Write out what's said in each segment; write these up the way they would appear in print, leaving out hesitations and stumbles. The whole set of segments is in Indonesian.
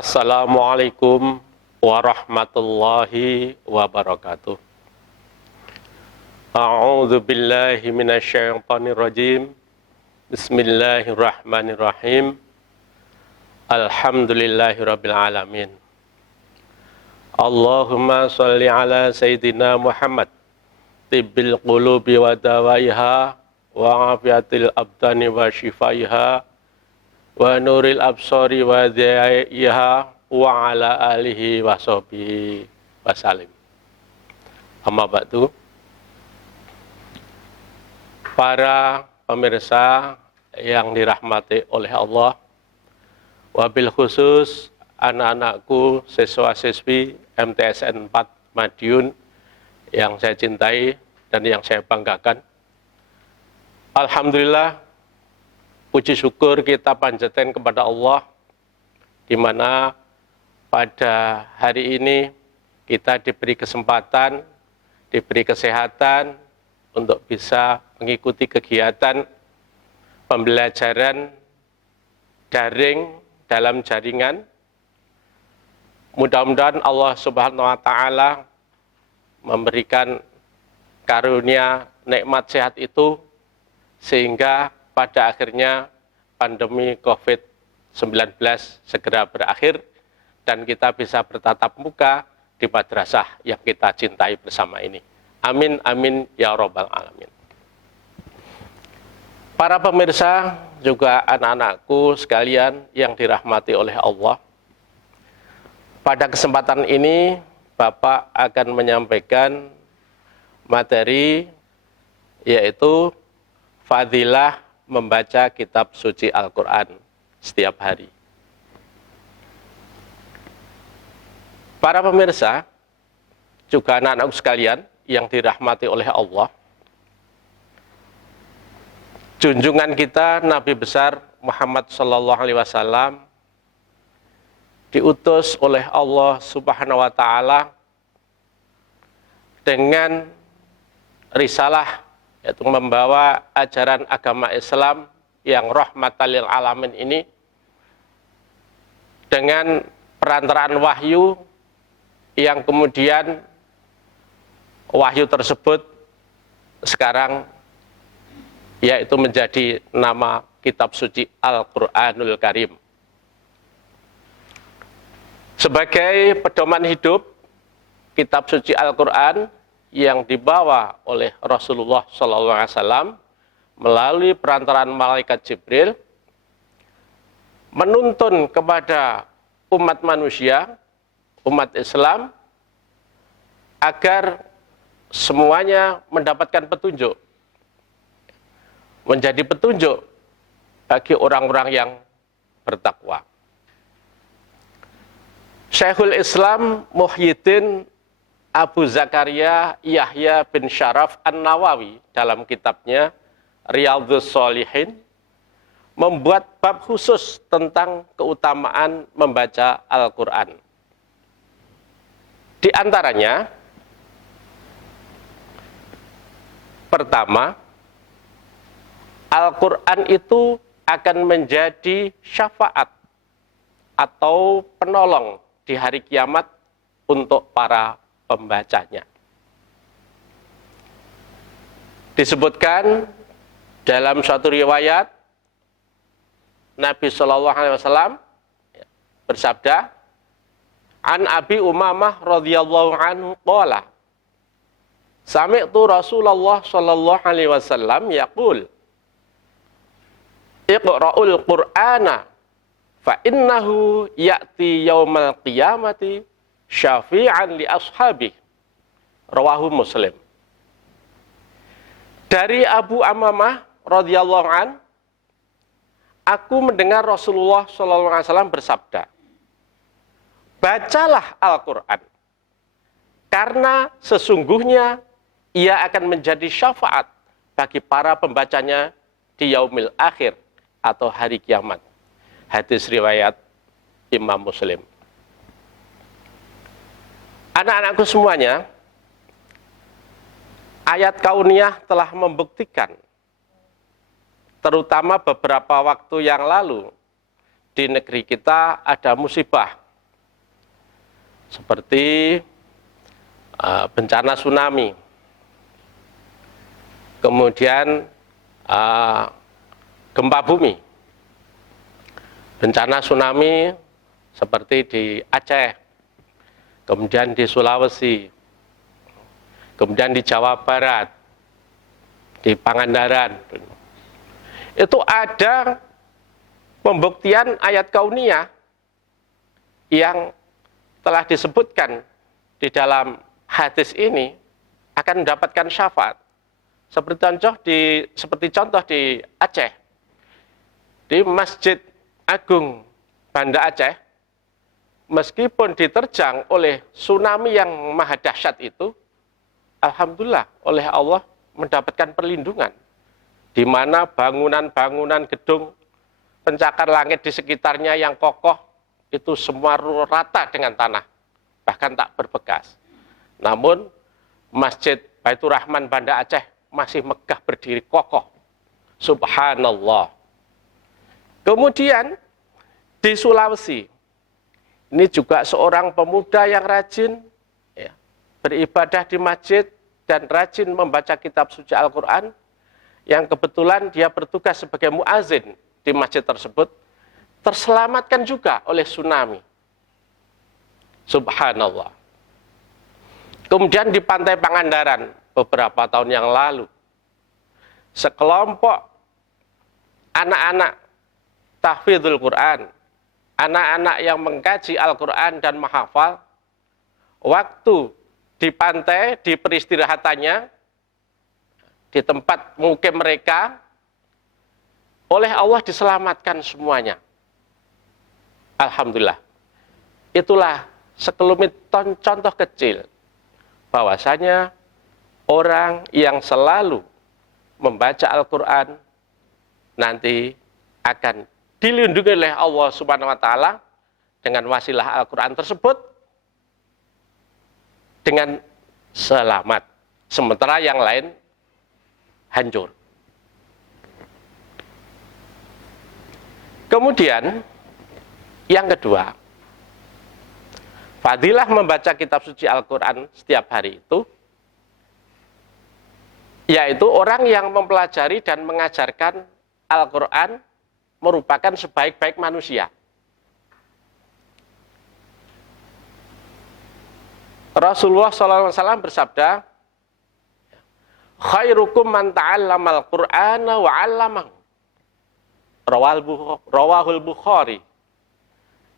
Assalamualaikum warahmatullahi wabarakatuh. A'udzu billahi minasyaitonir rajim. Bismillahirrahmanirrahim. Alhamdulillahirabbil alamin. Allahumma shalli ala sayyidina Muhammad tibbil qulubi wa dawaiha wa afiatil abdani wa shifaiha wa nuril absari wa dhiyaiha wa ala alihi wa sahbihi wa salim. Amma ba'du. Para pemirsa yang dirahmati oleh Allah, wabil khusus anak-anakku siswa-siswi MTSN 4 Madiun yang saya cintai dan yang saya banggakan. Alhamdulillah, puji syukur kita panjatkan kepada Allah, di mana pada hari ini kita diberi kesempatan, diberi kesehatan untuk bisa mengikuti kegiatan pembelajaran daring dalam jaringan. Mudah-mudahan Allah Subhanahu wa Ta'ala memberikan karunia nikmat sehat itu, sehingga pada akhirnya pandemi COVID-19 segera berakhir dan kita bisa bertatap muka di madrasah yang kita cintai bersama ini. Amin, amin, ya Rabbal Alamin. Para pemirsa, juga anak-anakku sekalian yang dirahmati oleh Allah, pada kesempatan ini Bapak akan menyampaikan materi, yaitu fadilah membaca kitab suci Al-Quran setiap hari. Para pemirsa, juga anak-anakku sekalian yang dirahmati oleh Allah, junjungan kita Nabi besar Muhammad SAW diutus oleh Allah Subhanahu wa Ta'ala dengan risalah, yaitu membawa ajaran agama Islam yang rahmatan lil alamin ini, dengan perantaraan wahyu yang kemudian wahyu tersebut sekarang yaitu menjadi nama kitab suci Al-Quranul Karim. Sebagai pedoman hidup, kitab suci Al-Quran yang dibawa oleh Rasulullah SAW melalui perantaraan malaikat Jibril menuntun kepada umat manusia, umat Islam, agar semuanya mendapatkan petunjuk, menjadi petunjuk bagi orang-orang yang bertakwa. Syekhul Islam Muhyiddin Abu Zakaria Yahya bin Syaraf An-Nawawi dalam kitabnya Riyadhus Shalihin membuat bab khusus tentang keutamaan membaca Al-Quran. Di antaranya, pertama, Al-Quran itu akan menjadi syafaat atau penolong di hari kiamat untuk para pembacanya. Disebutkan dalam suatu riwayat, Nabi SAW bersabda, An Abi Umamah radhiyallahu anhu qala, Sami'tu Rasulullah sallallahu alaihi wasallam yaqul, Iqra'ul Qur'ana fa innahu ya'ti yaumal qiyamati syafi'an li ashabi. Rawahu Muslim. Dari Abu Umamah radhiyallahu an, aku mendengar Rasulullah SAW bersabda, bacalah Al-Quran, karena sesungguhnya ia akan menjadi syafaat bagi para pembacanya di yaumil akhir atau hari kiamat. Hadis riwayat Imam Muslim. Anak-anakku semuanya, ayat kauniyah telah membuktikan, terutama beberapa waktu yang lalu, di negeri kita ada musibah seperti bencana tsunami, kemudian gempa bumi. Bencana tsunami seperti di Aceh, kemudian di Sulawesi, kemudian di Jawa Barat, di Pangandaran. Itu ada pembuktian ayat kauniyah yang telah disebutkan di dalam hadis ini akan mendapatkan syafaat. Seperti contoh di Aceh, di Masjid Agung Banda Aceh, meskipun diterjang oleh tsunami yang maha dahsyat itu, alhamdulillah oleh Allah mendapatkan perlindungan, di mana bangunan-bangunan gedung pencakar langit di sekitarnya yang kokoh itu semua rata dengan tanah, bahkan tak berbekas. Namun Masjid Baitur Rahman Banda Aceh masih megah berdiri kokoh. Subhanallah. Kemudian di Sulawesi, ini juga seorang pemuda yang rajin beribadah di masjid dan rajin membaca kitab suci Al-Quran, yang kebetulan dia bertugas sebagai muazin di masjid tersebut, terselamatkan juga oleh tsunami. Subhanallah. Kemudian di pantai Pangandaran beberapa tahun yang lalu, sekelompok anak-anak tahfidzul Quran, anak-anak yang mengkaji Al-Quran dan menghafal, waktu di pantai, di peristirahatannya, di tempat mukim mereka, oleh Allah diselamatkan semuanya. Alhamdulillah. Itulah sekelumit contoh kecil bahwasanya orang yang selalu membaca Al-Quran nanti akan dilindungi oleh Allah Subhanahu wa taala dengan wasilah Al-Quran tersebut dengan selamat, sementara yang lain hancur. Kemudian yang kedua, fadilah membaca kitab suci Al-Quran setiap hari itu, yaitu orang yang mempelajari dan mengajarkan Al-Quran merupakan sebaik-baik manusia. Rasulullah SAW bersabda, khairukum man ta'allamal Qur'ana wa 'allamahu. Rawahul Bukhari.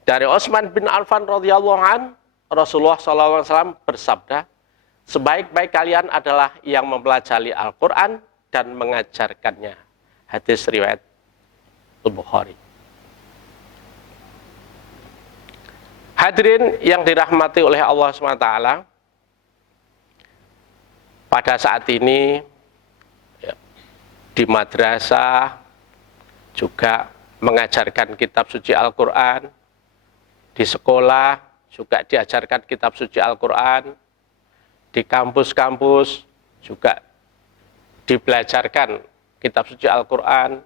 Dari Utsman bin Affan radhiyallahu an, Rasulullah SAW bersabda, sebaik-baik kalian adalah yang mempelajari Al-Quran dan mengajarkannya. Hadis riwayat Al-Bukhari. Hadirin yang dirahmati oleh Allah SWT, pada saat ini di madrasah juga mengajarkan kitab suci Al-Quran, di sekolah juga diajarkan kitab suci Al-Quran, di kampus-kampus juga dibelajarkan kitab suci Al-Quran,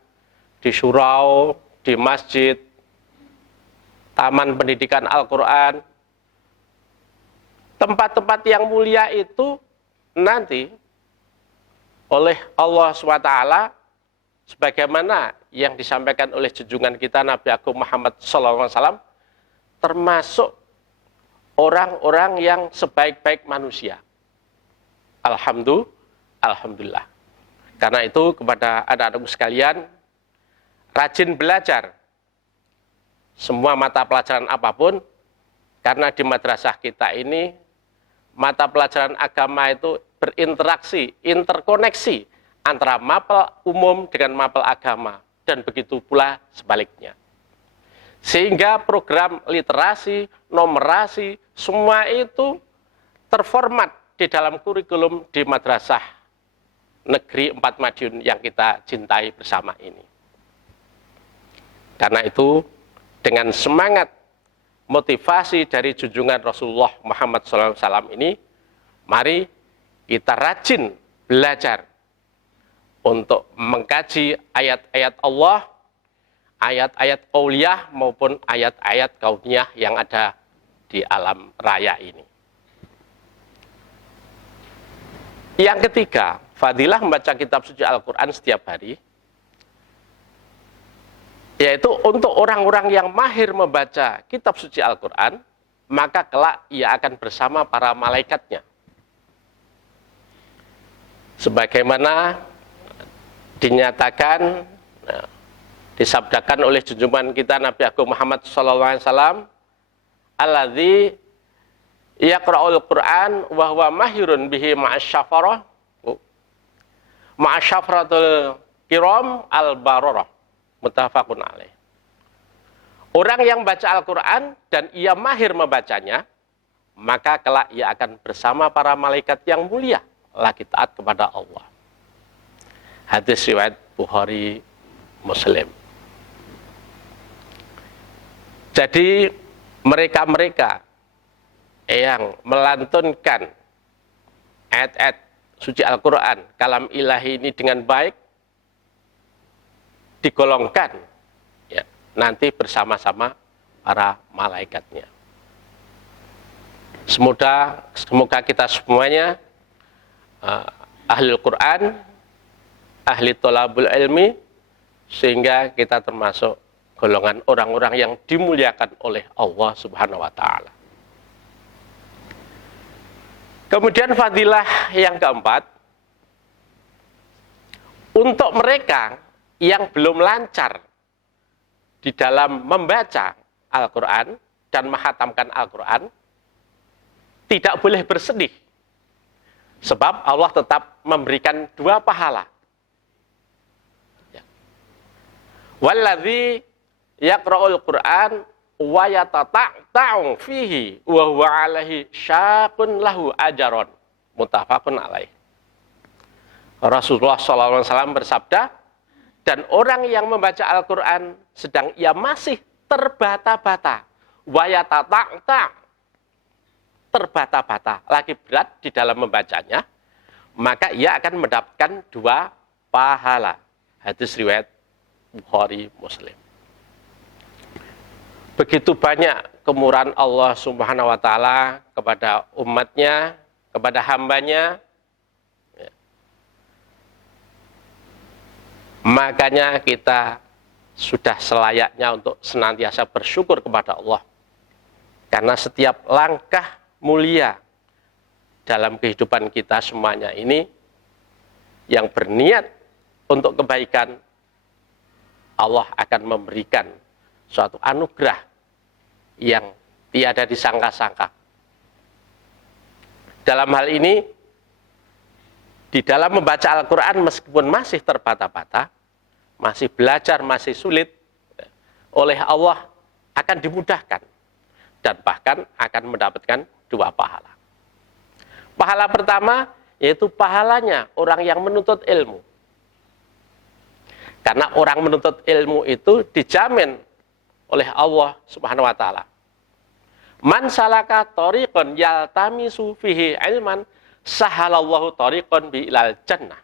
di surau, di masjid, taman pendidikan Al-Quran, tempat-tempat yang mulia itu nanti oleh Allah SWT, sebagaimana yang disampaikan oleh junjungan kita Nabi Agung Muhammad SAW, termasuk orang-orang yang sebaik-baik manusia. Alhamdulillah. Karena itu kepada anak-anakku sekalian, rajin belajar semua mata pelajaran apapun, karena di madrasah kita ini mata pelajaran agama itu berinteraksi, interkoneksi antara mapel umum dengan mapel agama, dan begitu pula sebaliknya. Sehingga program literasi, numerasi, semua itu terformat di dalam kurikulum di madrasah negeri 4 Madiun yang kita cintai bersama ini. Karena itu, dengan semangat motivasi dari junjungan Rasulullah Muhammad SAW ini, mari kita rajin belajar untuk mengkaji ayat-ayat Allah, ayat-ayat qauliyah maupun ayat-ayat kauniyah yang ada di alam raya ini. Yang ketiga, fadilah membaca kitab suci Al-Quran setiap hari, yaitu untuk orang-orang yang mahir membaca kitab suci Al-Quran, maka kelak ia akan bersama para malaikatnya. Sebagaimana dinyatakan, disabdakan oleh junjungan kita Nabi Agung Muhammad SAW, alladzi yaqra'ul Qur'an wa huwa mahirun bihi ma'asyafarah ma'asyafaratul kiram al-bararah, muttafaqun alaih. Orang yang baca Al-Quran dan ia mahir membacanya, maka kelak ia akan bersama para malaikat yang mulia, lagi taat kepada Allah. Hadis riwayat Bukhari, Muslim. Jadi mereka-mereka yang melantunkan ayat-ayat suci Al-Quran, kalam ilahi ini dengan baik, digolongkan ya, nanti bersama-sama para malaikatnya. Semoga kita semuanya ahli Quran, ahli thalabul ilmi, sehingga kita termasuk golongan orang-orang yang dimuliakan oleh Allah Subhanahu wa Ta'ala. Kemudian fadilah yang keempat, untuk mereka yang belum lancar di dalam membaca Al-Quran dan menghatamkan Al-Quran, tidak boleh bersedih, sebab Allah tetap memberikan 2 pahala. Walladzi yaqra'ul Qur'an wa yatata'u fihi wa huwa 'alaihi syaqun lahu ajron, muttafaqun alaih. Rasulullah SAW bersabda, dan orang yang membaca Al-Quran sedang ia masih terbata-bata, wa yatata'u, terbata-bata, lagi berat di dalam membacanya, maka ia akan mendapatkan 2 pahala. Hadis riwayat Bukhari, Muslim. Begitu banyak kemurahan Allah Subhanahu wa Ta'ala kepada umatnya, kepada hambanya. Makanya kita sudah selayaknya untuk senantiasa bersyukur kepada Allah. Karena setiap langkah mulia dalam kehidupan kita semuanya ini yang berniat untuk kebaikan, Allah akan memberikan suatu anugerah yang tiada disangka-sangka. Dalam hal ini, di dalam membaca Al-Quran meskipun masih terbata-bata, masih belajar, masih sulit, oleh Allah akan dimudahkan dan bahkan akan mendapatkan 2 pahala. Pahala pertama yaitu pahalanya orang yang menuntut ilmu. Karena orang menuntut ilmu itu dijamin oleh Allah Subhanahu wa Ta'ala. Man salaka thariqan yaltamisu fihi ilman sahalallahu thariqan bi ilal jannah.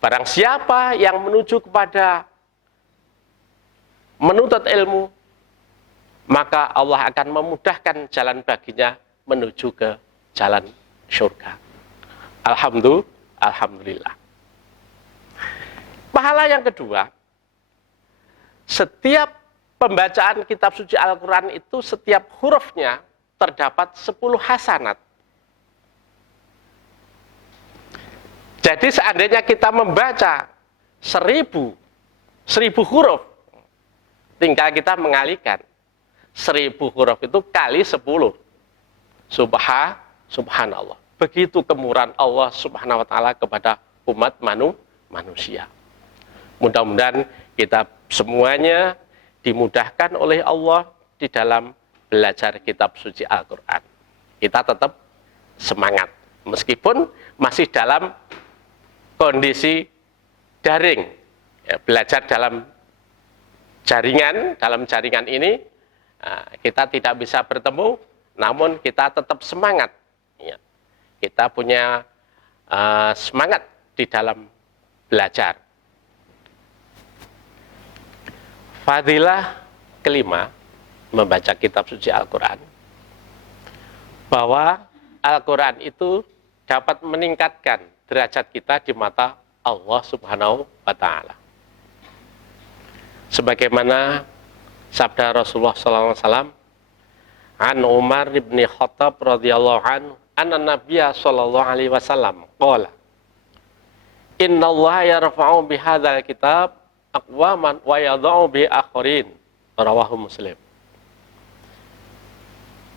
Barang siapa yang menuju kepada menuntut ilmu, maka Allah akan memudahkan jalan baginya menuju ke jalan surga. Alhamdulillah. Pahala yang kedua, setiap pembacaan kitab suci Al-Quran itu setiap hurufnya terdapat 10 hasanat. Jadi seandainya kita membaca 1000 huruf, tinggal kita mengalihkan 1000 huruf itu kali 10. Subhanallah. Begitu kemurahan Allah Subhanahu wa Ta'ala kepada umat manusia. Mudah-mudahan kita semuanya dimudahkan oleh Allah di dalam belajar kitab suci Al-Quran. Kita tetap semangat, meskipun masih dalam kondisi daring. Ya, belajar dalam jaringan ini, kita tidak bisa bertemu, namun kita tetap semangat. Ya, kita punya semangat di dalam belajar. Fadilah kelima, membaca kitab suci Al-Quran, bahwa Al-Quran itu dapat meningkatkan derajat kita di mata Allah Subhanahu wa Ta'ala. Sebagaimana sabda Rasulullah SAW, an Umar bin Khattab radhiyallahu anhu, anna Nabiyya sallallahu alaihi wasallam qala, inna Allah yarfa'u bihadzal kitab aqwaman wa yadha'u bi akharin. Rawahu Muslim.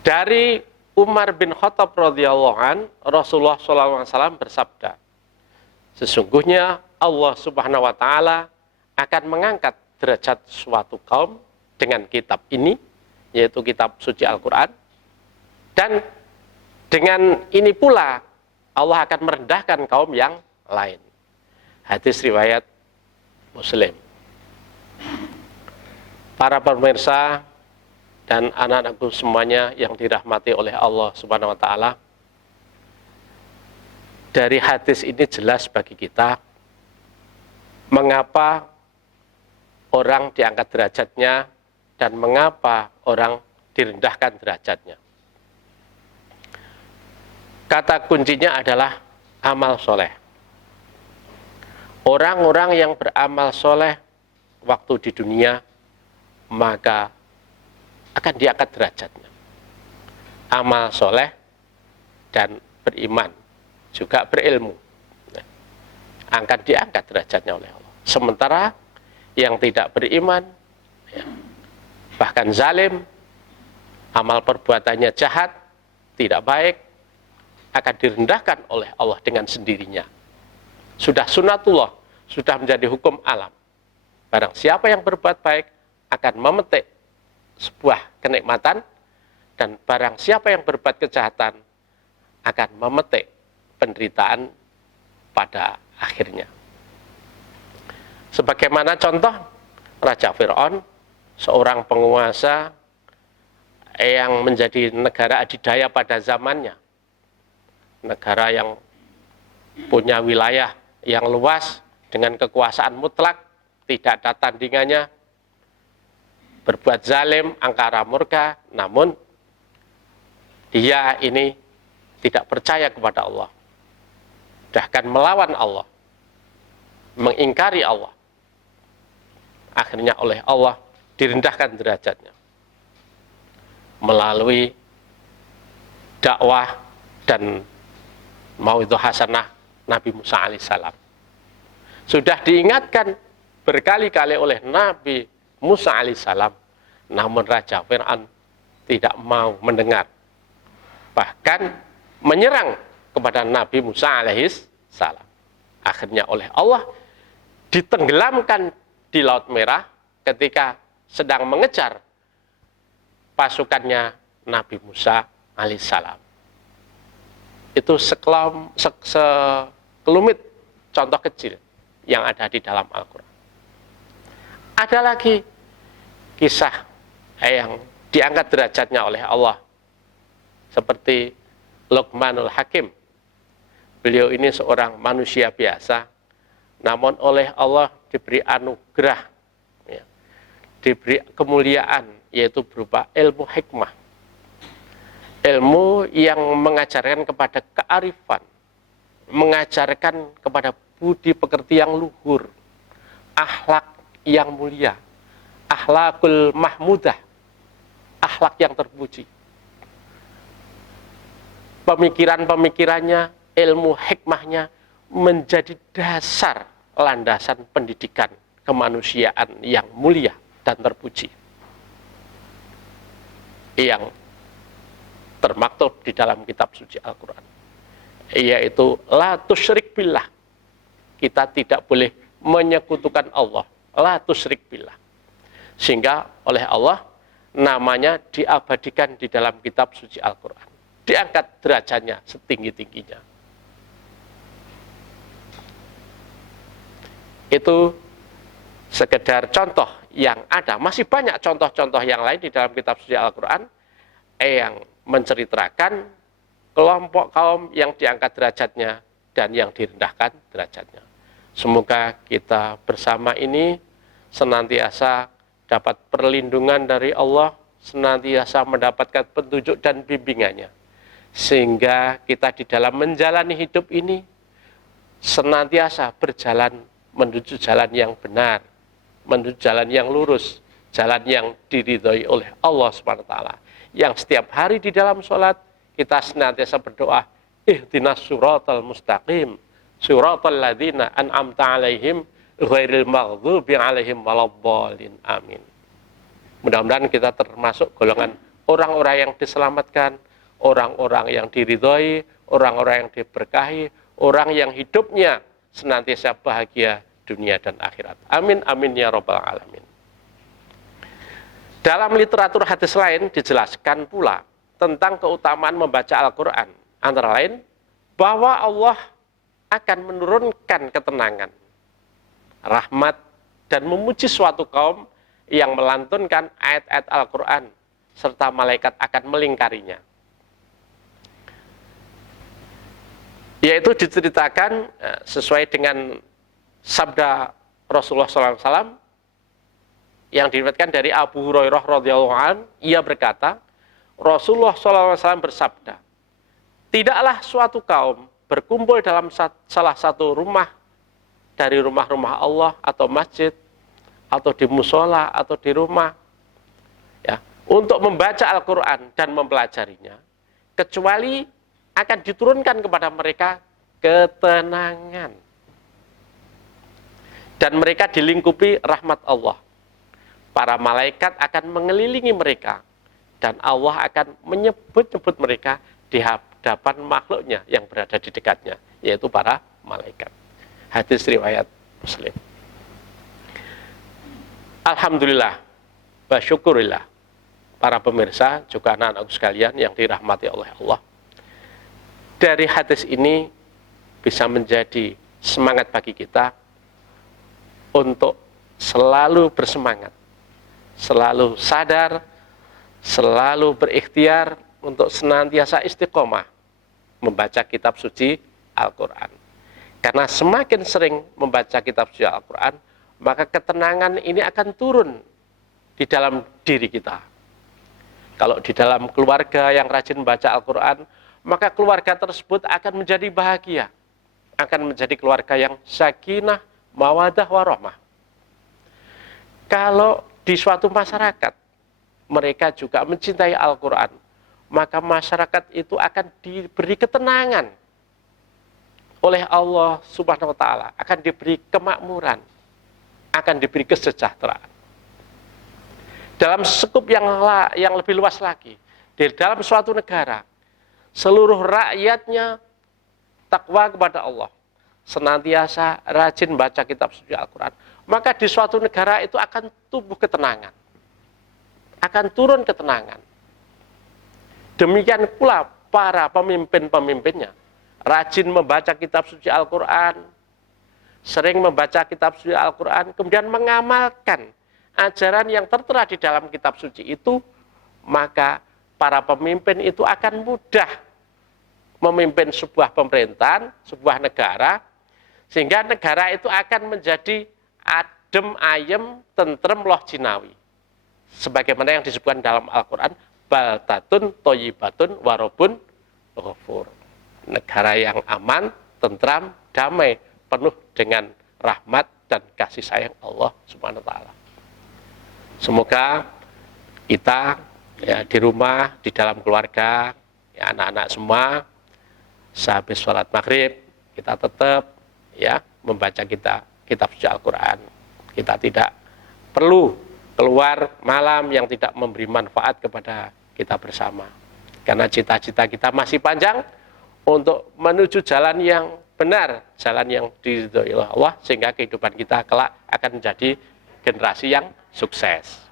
Dari Umar bin Khattab radhiyallahu an, Rasulullah sallallahu alaihi wasallam bersabda, sesungguhnya Allah Subhanahu wa taala akan mengangkat derajat suatu kaum dengan kitab ini, yaitu kitab suci Al-Quran, dan dengan ini pula Allah akan merendahkan kaum yang lain. Hadis riwayat Muslim. Para pemirsa dan anak-anakku semuanya yang dirahmati oleh Allah Subhanahu wa taala, dari hadis ini jelas bagi kita mengapa orang diangkat derajatnya dan mengapa orang direndahkan derajatnya. Kata kuncinya adalah amal soleh. Orang-orang yang beramal soleh waktu di dunia, maka akan diangkat derajatnya. Amal soleh dan beriman, juga berilmu, akan diangkat derajatnya oleh Allah. Sementara yang tidak beriman, bahkan zalim, amal perbuatannya jahat, tidak baik, akan direndahkan oleh Allah dengan sendirinya. Sudah sunatullah, sudah menjadi hukum alam. Barang siapa yang berbuat baik akan memetik sebuah kenikmatan, dan barang siapa yang berbuat kejahatan akan memetik penderitaan pada akhirnya. Sebagaimana contoh Raja Fir'aun, seorang penguasa yang menjadi negara adidaya pada zamannya, negara yang punya wilayah yang luas dengan kekuasaan mutlak, tidak ada tandingannya, berbuat zalim, angkara murka, namun dia ini tidak percaya kepada Allah, bahkan melawan Allah, mengingkari Allah. Akhirnya oleh Allah direndahkan derajatnya melalui dakwah dan mauidhah hasanah Nabi Musa alaihissalam. Sudah diingatkan berkali-kali oleh Nabi Musa alaihissalam, namun Raja Fir'aun tidak mau mendengar, bahkan menyerang kepada Nabi Musa alaihissalam. Akhirnya oleh Allah ditenggelamkan di Laut Merah ketika sedang mengejar pasukannya Nabi Musa alaihissalam. Itu sekelumit contoh kecil yang ada di dalam Al-Quran. Ada lagi kisah yang diangkat derajatnya oleh Allah, seperti Luqmanul Hakim. Beliau ini seorang manusia biasa, namun oleh Allah diberi anugerah, diberi kemuliaan, yaitu berupa ilmu hikmah. Ilmu yang mengajarkan kepada kearifan, mengajarkan kepada budi pekerti yang luhur, akhlak yang mulia, akhlakul mahmudah, akhlak yang terpuji. Pemikiran-pemikirannya, ilmu hikmahnya menjadi dasar landasan pendidikan kemanusiaan yang mulia dan terpuji, yang termaktub di dalam kitab suci Al-Quran, yaitu la tusyrik billah, kita tidak boleh menyekutukan Allah, la tusyrik billah, sehingga oleh Allah namanya diabadikan di dalam kitab suci Al-Quran, diangkat derajatnya setinggi-tingginya. Itu sekedar contoh yang ada, masih banyak contoh-contoh yang lain di dalam kitab suci Al-Quran yang menceritakan kelompok kaum yang diangkat derajatnya dan yang direndahkan derajatnya. Semoga kita bersama ini senantiasa dapat perlindungan dari Allah senantiasa mendapatkan petunjuk dan bimbingannya, sehingga kita di dalam menjalani hidup ini senantiasa berjalan menuju jalan yang benar, menuju jalan yang lurus, jalan yang diridhoi oleh Allah Subhanahu wa taala. Yang setiap hari di dalam sholat kita senantiasa berdoa, ihdinas siratal mustaqim, siratal ladzina an'amta 'alaihim ghairil maghdubi 'alaihim waladdallin. Amin. Mudah-mudahan kita termasuk golongan orang-orang yang diselamatkan, orang-orang yang diridhoi, orang-orang yang diberkahi, orang yang hidupnya senantiasa bahagia dunia dan akhirat. Amin, amin ya rabbal alamin. Dalam literatur hadis lain dijelaskan pula tentang keutamaan membaca Al-Quran. Antara lain, bahwa Allah akan menurunkan ketenangan, rahmat, dan memuji suatu kaum yang melantunkan ayat-ayat Al-Quran, serta malaikat akan melingkarinya. Yaitu diceritakan sesuai dengan sabda Rasulullah SAW, yang diriwayatkan dari Abu Hurairah radhiyallahu anhu, ia berkata, Rasulullah SAW bersabda, tidaklah suatu kaum berkumpul dalam salah satu rumah dari rumah-rumah Allah atau masjid atau di musola atau di rumah, ya, untuk membaca Al-Quran dan mempelajarinya, kecuali akan diturunkan kepada mereka ketenangan dan mereka dilingkupi rahmat Allah. Para malaikat akan mengelilingi mereka dan Allah akan menyebut-nyebut mereka di hadapan makhluknya yang berada di dekatnya, yaitu para malaikat. Hadis riwayat Muslim. Alhamdulillah wa syukurillah, para pemirsa juga anak-anakku sekalian yang dirahmati oleh Allah. Dari hadis ini bisa menjadi semangat bagi kita untuk selalu bersemangat, selalu sadar, selalu berikhtiar untuk senantiasa istiqomah membaca kitab suci Al-Quran. Karena semakin sering membaca kitab suci Al-Quran, maka ketenangan ini akan turun di dalam diri kita. Kalau di dalam keluarga yang rajin membaca Al-Quran, maka keluarga tersebut akan menjadi bahagia, akan menjadi keluarga yang sakinah, mawadah, warahmah. Kalau di suatu masyarakat mereka juga mencintai Al-Quran, maka masyarakat itu akan diberi ketenangan oleh Allah Subhanahu wa taala, akan diberi kemakmuran, akan diberi kesejahteraan. Dalam skup yang lebih luas lagi, di dalam suatu negara, seluruh rakyatnya takwa kepada Allah, senantiasa rajin baca kitab suci Al-Quran, maka di suatu negara itu akan tumbuh ketenangan, akan turun ketenangan. Demikian pula para pemimpin-pemimpinnya rajin membaca kitab suci Al-Quran, sering membaca kitab suci Al-Quran, kemudian mengamalkan ajaran yang tertera di dalam kitab suci itu, maka para pemimpin itu akan mudah memimpin sebuah pemerintahan, sebuah negara, sehingga negara itu akan menjadi adem, ayem, tentrem, loh jinawi. Sebagaimana yang disebutkan dalam Al-Quran, baldatun, toyibatun, warobun, ghafur. Negara yang aman, tentram, damai, penuh dengan rahmat dan kasih sayang Allah Subhanahu wa taala. Semoga kita ya, di rumah, di dalam keluarga, ya, anak-anak semua, sehabis sholat maghrib, kita tetap ya membaca kitab suci Al-Quran. Kita tidak perlu keluar malam yang tidak memberi manfaat kepada kita bersama. Karena cita-cita kita masih panjang untuk menuju jalan yang benar, jalan yang diridhoi oleh Allah, sehingga kehidupan kita kelak akan menjadi generasi yang sukses.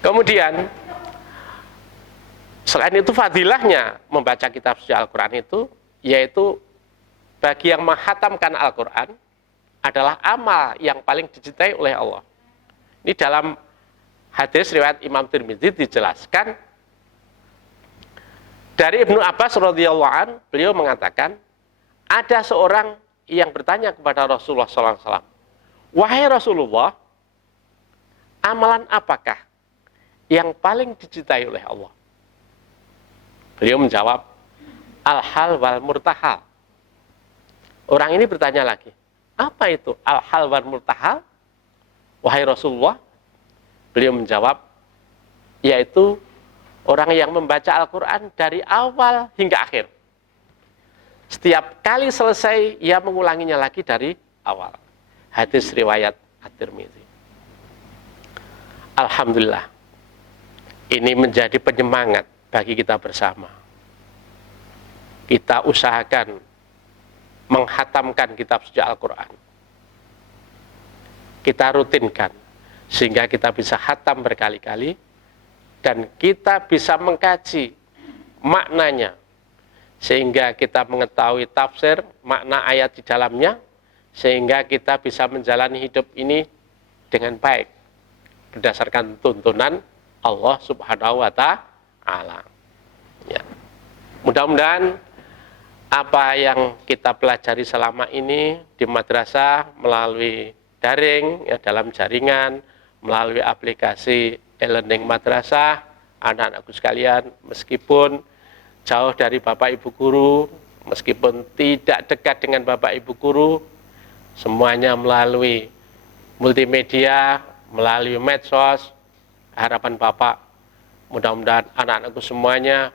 Kemudian, selain itu fadilahnya membaca kitab suci Al-Quran itu, yaitu bagi yang menghatamkan Al-Quran adalah amal yang paling dicintai oleh Allah. Ini dalam hadis riwayat Imam Tirmidzi dijelaskan dari Ibnu Abbas radhiyallahu an, beliau mengatakan, ada seorang yang bertanya kepada Rasulullah SAW, wahai Rasulullah, amalan apakah yang paling dicintai oleh Allah? Beliau menjawab, al-hal wal murtahal. Orang ini bertanya lagi, apa itu al-hal wal murtahal? Wahai Rasulullah, beliau menjawab, yaitu orang yang membaca Al-Quran dari awal hingga akhir. Setiap kali selesai, ia mengulanginya lagi dari awal. Hadis riwayat At-Tirmidzi. Alhamdulillah, ini menjadi penyemangat bagi kita bersama. Kita usahakan menghatamkan kitab suci Al-Quran. Kita rutinkan, sehingga kita bisa hatam berkali-kali, dan kita bisa mengkaji maknanya, sehingga kita mengetahui tafsir, makna ayat di dalamnya, sehingga kita bisa menjalani hidup ini dengan baik, berdasarkan tuntunan Allah Subhanahu wa Ta'ala. Ya. Mudah-mudahan apa yang kita pelajari selama ini di madrasah melalui daring, ya, dalam jaringan, melalui aplikasi e-learning madrasah, anak-anakku sekalian, meskipun jauh dari Bapak Ibu guru, meskipun tidak dekat dengan Bapak Ibu guru, semuanya melalui multimedia, melalui medsos, harapan Bapak, mudah-mudahan anak-anakku semuanya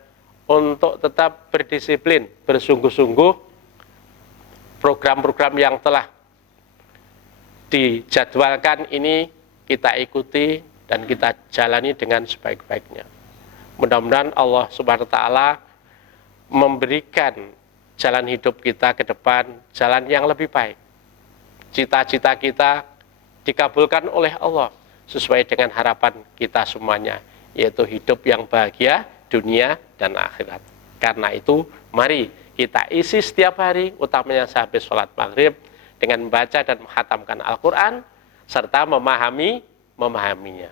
untuk tetap berdisiplin, bersungguh-sungguh, program-program yang telah dijadwalkan ini kita ikuti dan kita jalani dengan sebaik-baiknya. Mudah-mudahan Allah Subhanahu wa Ta'ala memberikan jalan hidup kita ke depan, jalan yang lebih baik. Cita-cita kita dikabulkan oleh Allah sesuai dengan harapan kita semuanya, yaitu hidup yang bahagia dunia dan akhirat. Karena itu, mari kita isi setiap hari, utamanya sehabis sholat maghrib, dengan membaca dan menghatamkan Al-Quran, serta memahaminya.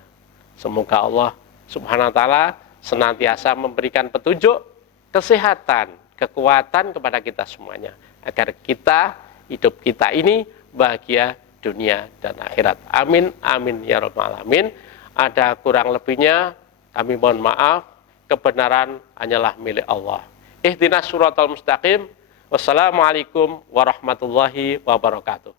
Semoga Allah Subhanahu wa Ta'ala senantiasa memberikan petunjuk, kesehatan, kekuatan kepada kita semuanya, agar kita, hidup kita ini bahagia dunia dan akhirat. Amin, amin, ya rabbal alamin. Ada kurang lebihnya, kami mohon maaf. Kebenaran hanyalah milik Allah. Ihdinas siratal mustaqim. Wassalamualaikum warahmatullahi wabarakatuh.